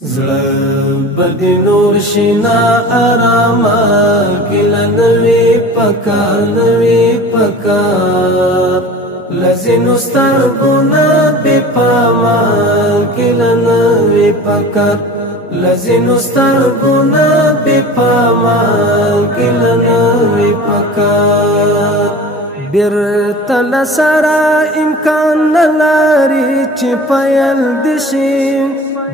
زړه بدی نور شینا آراما کله نوی پکار نوی پکار لزینو سترګونه بې پاما کله نوی پکار لزینو سترګونه بې پاما کله نوی پکار بیرته لسره امکان نلري چې پیل دشي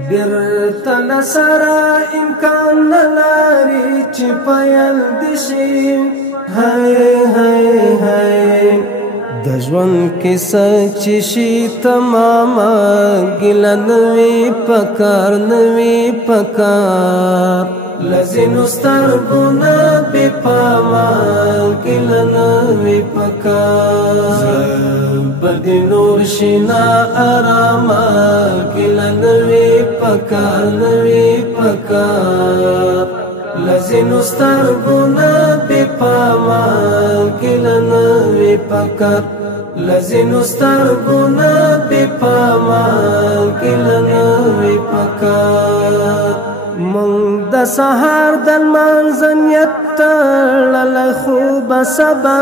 بیرته لسره امکان نلري چې پیل دشي هاي هاي هاي د ژوند کیسه چې شي تمامه ګیله نوي پکار نوي پکار لزینو سترګونه بې پاما ګیله نوي پکار بدی نور شینا آراما ګیله نوي پکار نوي پکار لزینو سترګونه بې پاما ګیله نوي پکار لزینو سترګونه بې پاما ګیله نوي پکار مونږ د سهار د لمانځه نیت تړلی خوبه سبا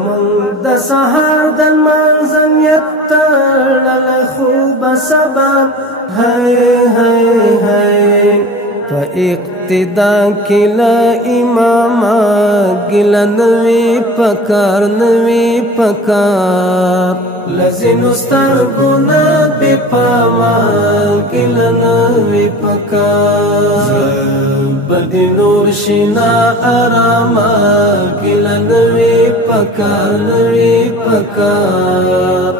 مونږ د سهار د لمانځه نیت تړلی خوبه سبا هی هی هی په اقتدا کې له امامه ګیله نوي پکار نوي پکار لزینو سترګونه بې پاما ګیله نوي پکار بدی نور شینا آراما ګیله نوي پکار نوي پکار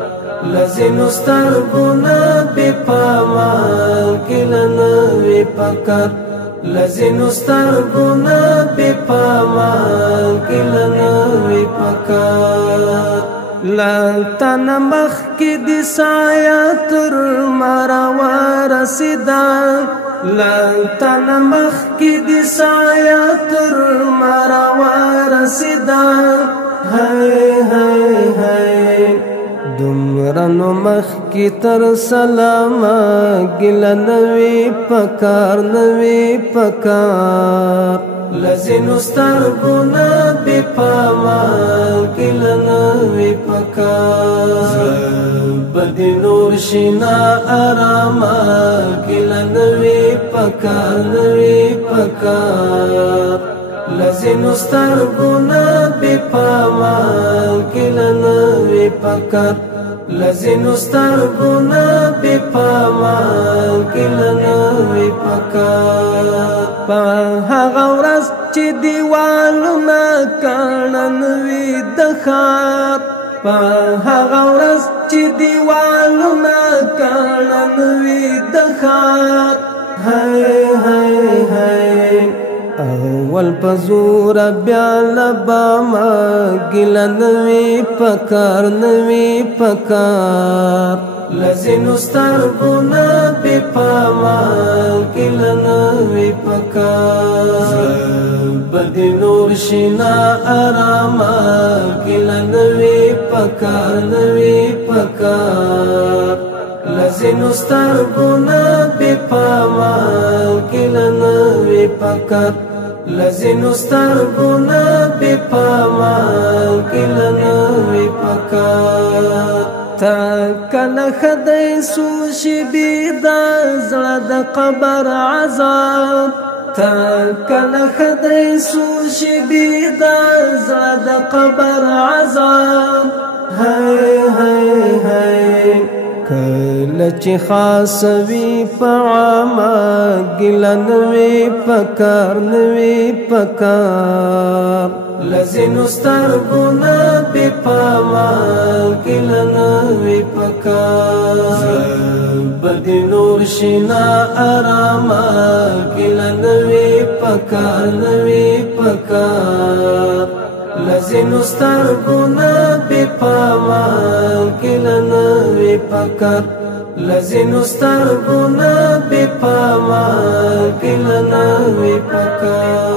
لزینو سترګونه بې پاما ګیله نوي پکار لزینو سترګونه بې پاما ګیله نوي پکار لالتان مخکی دی سایا تر مارا ورسیدا لالتان مخکی دی سایا تر مارا ورسیدا هی هی هی دمرنو مخکی تر سلاما ګیله نوي پکار نوي پکار لزینو سترګونه بې پاما ګیله نوي پکار بدی نور شینا آراما ګیله نوي پکار نوي پکار لزینو سترګونه بې پاما ګیله نوي پکار لزینو سترګونه بې پاما ګیله نوي پکار په هغه ورځ چې دیوالونه کاڼه نوي د ښار په هغه ورځ چې دیوالونه کاڼه نوي د ښار هی هی هی اول په زور بیا لباما ګیله نوي پکار نوي پکار لزینو سترګونه بې پاما ګیله نوي پکار بدی نور شینا آراما ګیله نوي پکار نوي پکار لزینو سترګونه بې پاما ګیله نوي پکار لزینو سترګونه بې پاما ګیله نوي پکار تا کله خدای سوشي بيدا زړه د قبر عذاب تا کله خدای سوشي بيدا زړه د قبر عذاب هی هی هی کله چې خاص وي په عامه ګیله نوي پکار نوي پکار لزینو سترګونه بې پاما ګیله نوي پکار بدی نور شینا آراما ګیله نوي پکار نوي پکار لزینو سترګونه بې پاما ګیله نوي پکار لزینو سترګونه بې پاما ګیله نوي پکار